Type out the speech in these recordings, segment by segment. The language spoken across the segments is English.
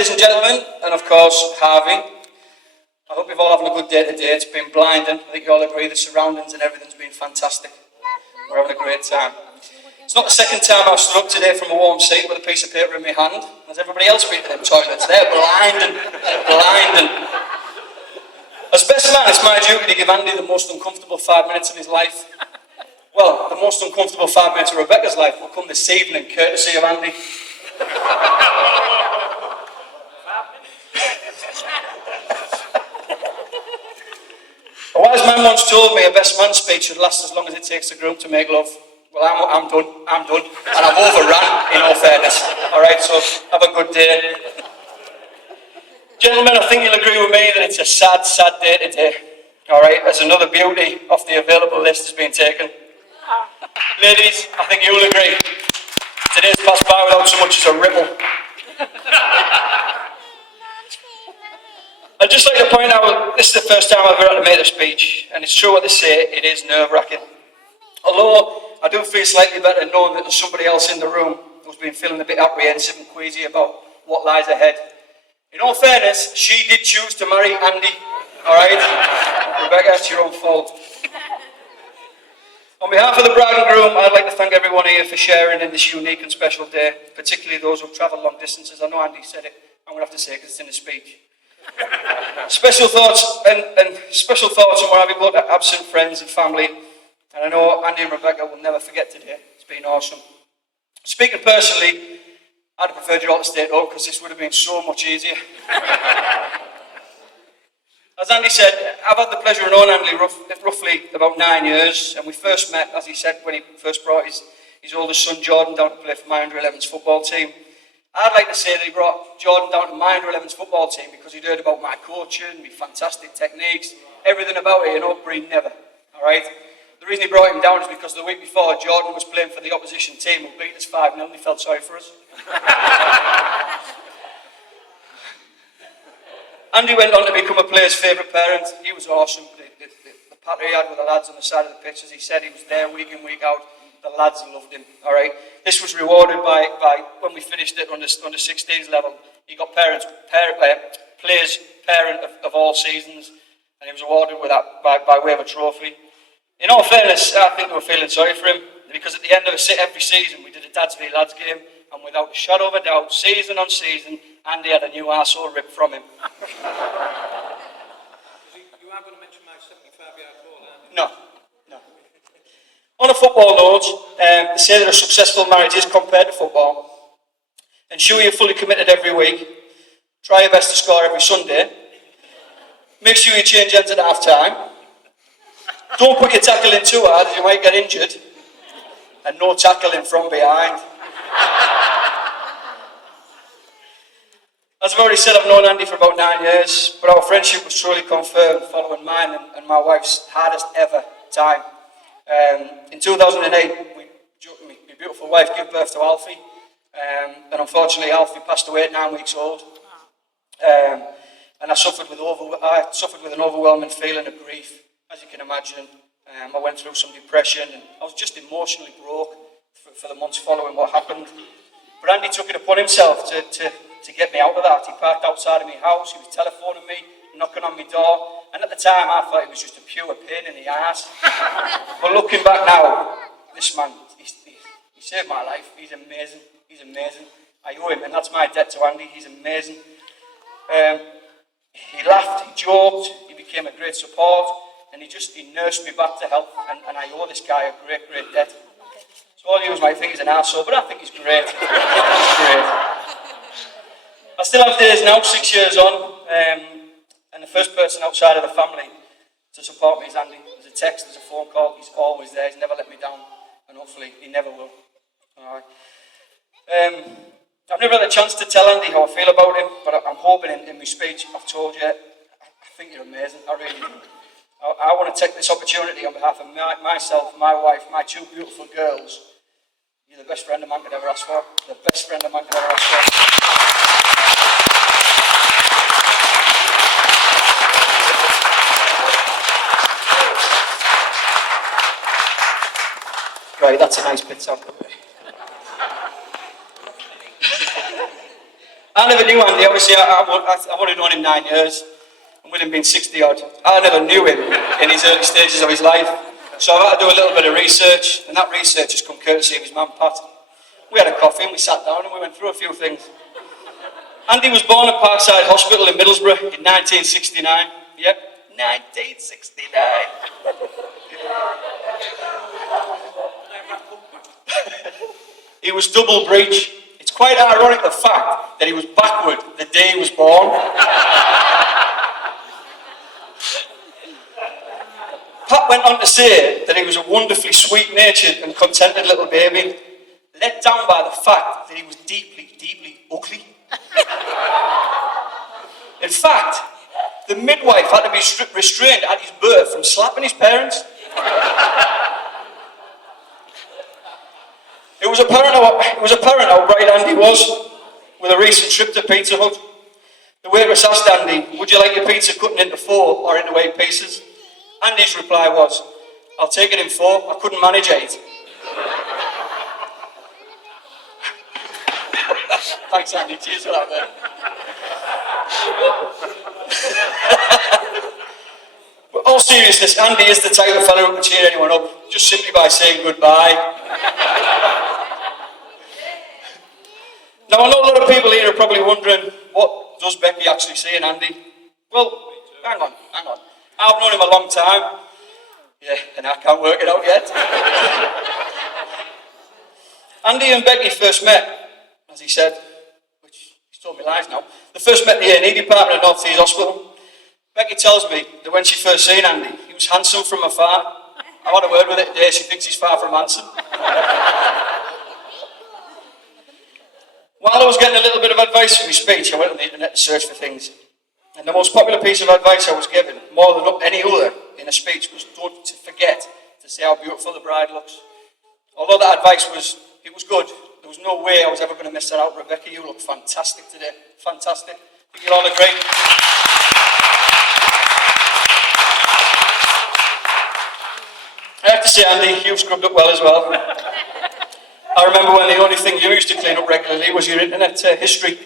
ladies and gentlemen, and of course, Harvey. I hope you're all having a good day today. It's been blinding. I think you all agree the surroundings and everything's been fantastic. We're having a great time. It's not the second time I've stood up today from a warm seat with a piece of paper in my hand. Has everybody else been to them toilets? They're blinding. As best man, it's my duty to give Andy the most uncomfortable 5 minutes of his life. Well, the most uncomfortable 5 minutes of Rebecca's life will come this evening, courtesy of Andy. A wise man once told me a best man speech should last as long as it takes a groom to make love. Well, I'm done, and I've overrun, in all fairness. Alright, so have a good day. Gentlemen, I think you'll agree with me that it's a sad, sad day today. Alright, as another beauty off the available list has been taken. Ladies, I think you'll agree. Today's passed by without so much as a ripple. I'd just like to point out, this is the first time I've ever had to make a speech, and it's true what they say, it is nerve-wracking. Although, I do feel slightly better knowing that there's somebody else in the room who's been feeling a bit apprehensive and queasy about what lies ahead. In all fairness, she did choose to marry Andy, alright? Rebecca, it's your own fault. On behalf of the bride and groom, I'd like to thank everyone here for sharing in this unique and special day, particularly those who've travelled long distances. I know Andy said it, I'm going to have to say it because it's in the speech. Special thoughts and what have you got to absent friends and family, and I know Andy and Rebecca will never forget today. It's been awesome. Speaking personally, I'd have preferred you all to stay at home because this would have been so much easier. As Andy said, I've had the pleasure of knowing Andy roughly about 9 years, and we first met, as he said, when he first brought his oldest son Jordan down to play for my under-11s football team. I'd like to say that he brought Jordan down to my under-11s football team because he'd heard about my coaching, my fantastic techniques, everything about it, breed never, alright? The reason he brought him down is because the week before, Jordan was playing for the opposition team who beat us 5-0 and he felt sorry for us. Andy went on to become a player's favourite parent. He was awesome. The patter he had with the lads on the side of the pitch, as he said, he was there week in, week out. The lads loved him, all right? This was rewarded by when we finished it on the 16s level, he got players parent of all seasons, and he was awarded with that by way of a trophy. In all fairness, I think they were feeling sorry for him, because at the end of every season, we did a Dads v Lads game, and without a shadow of a doubt, season on season, Andy had a new arsehole ripped from him. You are going to mention my 75-yard ball, aren't you? No. On a football note, they say that a successful marriage is compared to football. Ensure you're fully committed every week. Try your best to score every Sunday. Make sure you change ends at half time. Don't put your tackle in too hard as you might get injured. And no tackling from behind. As I've already said, I've known Andy for about 9 years, but our friendship was truly confirmed following mine and my wife's hardest ever time. In 2008, my beautiful wife gave birth to Alfie, and unfortunately Alfie passed away at 9 weeks old. And I suffered with an overwhelming feeling of grief, as you can imagine. I went through some depression, and I was just emotionally broke for the months following what happened. But Andy took it upon himself to get me out of that. He parked outside of my house, he was telephoning me, knocking on my door. And at the time, I thought it was just a pure pain in the arse. But looking back now, this man, he saved my life. He's amazing. He's amazing. I owe him, and that's my debt to Andy. He's amazing. He laughed, he joked, he became a great support, and he nursed me back to health. And I owe this guy a great, great debt. So all you might think he's an arsehole, but I think he's great. He's great. I still have days now, 6 years on. And the first person outside of the family to support me is Andy. There's a text, there's a phone call, he's always there, he's never let me down, and hopefully he never will. Alright. I've never had a chance to tell Andy how I feel about him, but I'm hoping in my speech I've told you, I think you're amazing, I really do. I want to take this opportunity on behalf of myself, my wife, my 2 beautiful girls. You're the best friend a man could ever ask for. The best friend a man could ever ask for. Right, that's a nice bit, so. I never knew Andy. Obviously, I've only known him 9 years, and with him being 60 odd, I never knew him in his early stages of his life. So I've had to do a little bit of research, and that research has come courtesy of his mum, Pat. We had a coffee and we sat down and we went through a few things. Andy was born at Parkside Hospital in Middlesbrough in 1969. Yep, 1969. He was double breech. It's quite ironic the fact that he was backward the day he was born. Pat went on to say that he was a wonderfully sweet-natured and contented little baby, let down by the fact that he was deeply, deeply ugly. In fact, the midwife had to be restrained at his birth from slapping his parents. It was apparent how bright Andy was with a recent trip to Pizza Hut. The waitress asked Andy, would you like your pizza cut into 4 or into 8 pieces? Andy's reply was, I'll take it in 4, I couldn't manage 8. Thanks, Andy. Cheers for that, man. But all seriousness, Andy is the type of fellow who can cheer anyone up just simply by saying goodbye. Now, I know a lot of people here are probably wondering, what does Becky actually say in Andy? Well, hang on. I've known him a long time. Yeah, and I can't work it out yet. Andy and Becky first met, as he said, which he's told me lies now. They first met in the A&E department at North East Hospital. Becky tells me that when she first seen Andy, he was handsome from afar. I had a word with her today, she thinks he's far from handsome. While I was getting a little bit of advice from his speech, I went on the internet to search for things. And the most popular piece of advice I was given, more than any other in a speech, was don't forget to say how beautiful the bride looks. Although that advice was good, there was no way I was ever going to miss that out. Rebecca, you look fantastic today. Fantastic. I think you'll all agree. I have to say, Andy, you've scrubbed up well as well. I remember when the only thing you used to clean up regularly was your internet history.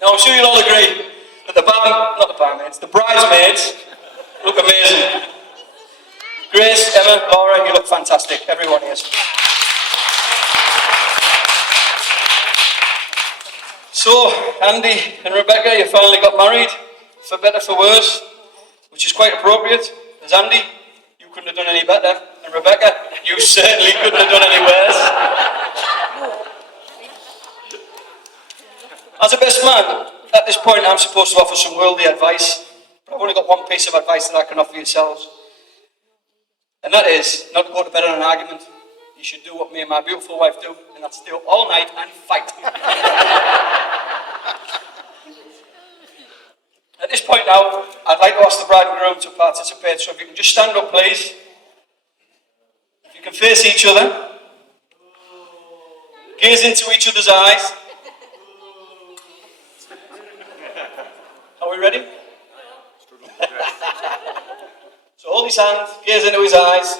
Now, I'm sure you'll all agree that the bridesmaids look amazing. Grace, Emma, Laura, you look fantastic. Everyone is. So, Andy and Rebecca, you finally got married, for better, for worse, which is quite appropriate. As Andy, you couldn't have done any better, and Rebecca, you certainly couldn't have done any worse. As a best man, at this point I'm supposed to offer some worldly advice, but I've only got one piece of advice that I can offer yourselves. And that is, not to go to bed on an argument. You should do what me and my beautiful wife do, and that's stay up all night and fight. At this point now, I'd like to ask the bride and groom to participate, so if you can just stand up, please. If you can face each other. Gaze into each other's eyes. Are we ready? So hold his hand, gaze into his eyes.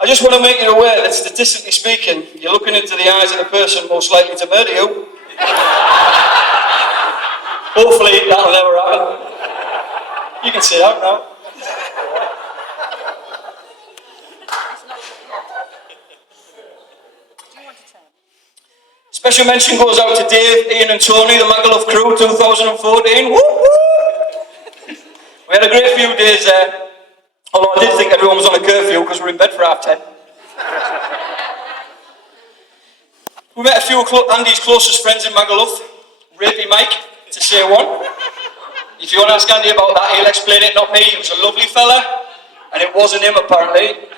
I just want to make you aware that statistically speaking, you're looking into the eyes of the person most likely to murder you. Hopefully that'll never happen. You can sit out now. Special mention goes out to Dave, Ian and Tony, the Magaluf crew, 2014. Woo woo! We had a great few days there, although I did think everyone was on a curfew because we're in bed for 10:30. We met a few of Andy's closest friends in Magaluf, Rapey Mike, to say one. If you want to ask Andy about that, he'll explain it, not me. He was a lovely fella, and it wasn't him apparently.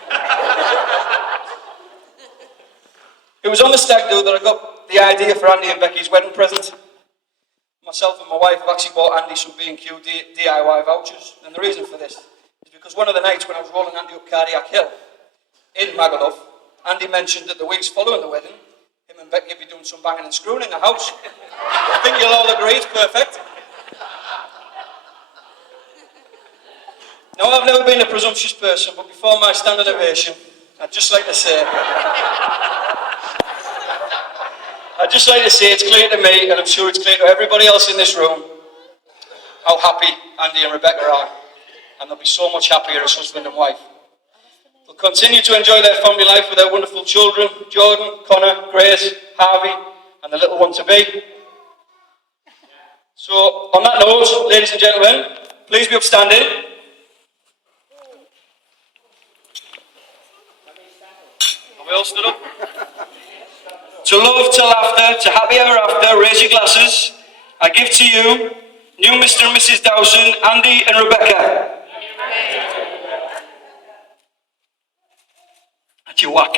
It was on the stag do that I got the idea for Andy and Becky's wedding present. Myself and my wife have actually bought Andy some B&Q DIY vouchers, and the reason for this is because one of the nights when I was rolling Andy up Cardiac Hill in Magaluf, Andy mentioned that the weeks following the wedding, him and Becky would be doing some banging and screwing in the house. I think you'll all agree it's perfect. Now, I've never been a presumptuous person, but before my standing ovation, I'd just like to say, it's clear to me, and I'm sure it's clear to everybody else in this room, how happy Andy and Rebecca are. And they'll be so much happier as husband and wife. They'll continue to enjoy their family life with their wonderful children, Jordan, Connor, Grace, Harvey, and the little one to be. So, on that note, ladies and gentlemen, please be upstanding. Are we all stood up? To love, to laughter, to happy ever after, raise your glasses. I give to you, new Mr. and Mrs. Dowson, Andy and Rebecca. At your whack.